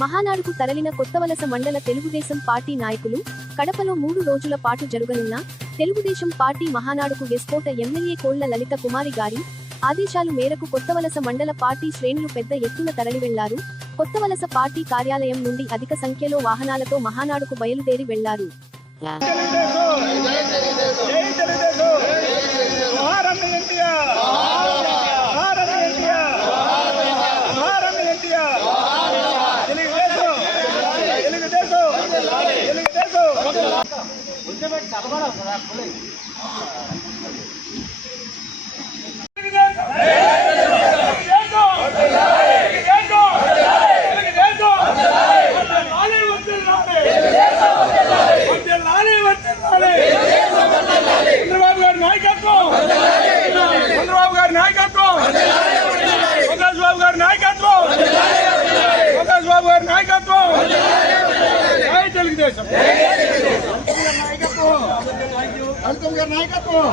మహానాడుకు తరలిన కొత్తవలస మండల తెలుగుదేశం పార్టీ నాయకులు కడపలో 3 రోజుల పాటు జరుగనున్న తెలుగుదేశం పార్టీ మహానాడుకు వెస్కోట ఎమ్మెల్యే కోళ్ల లలిత కుమారి గారి ఆదేశాలు మేరకు కొత్తవలస మండల పార్టీ శ్రేణులు పెద్ద ఎత్తున తరలివెళ్లారు. కొత్తవలస పార్టీ కార్యాలయం నుండి అధిక సంఖ్యలో వాహనాలతో మహానాడుకు బయలుదేరి వెళ్లారు. నాయకత్వం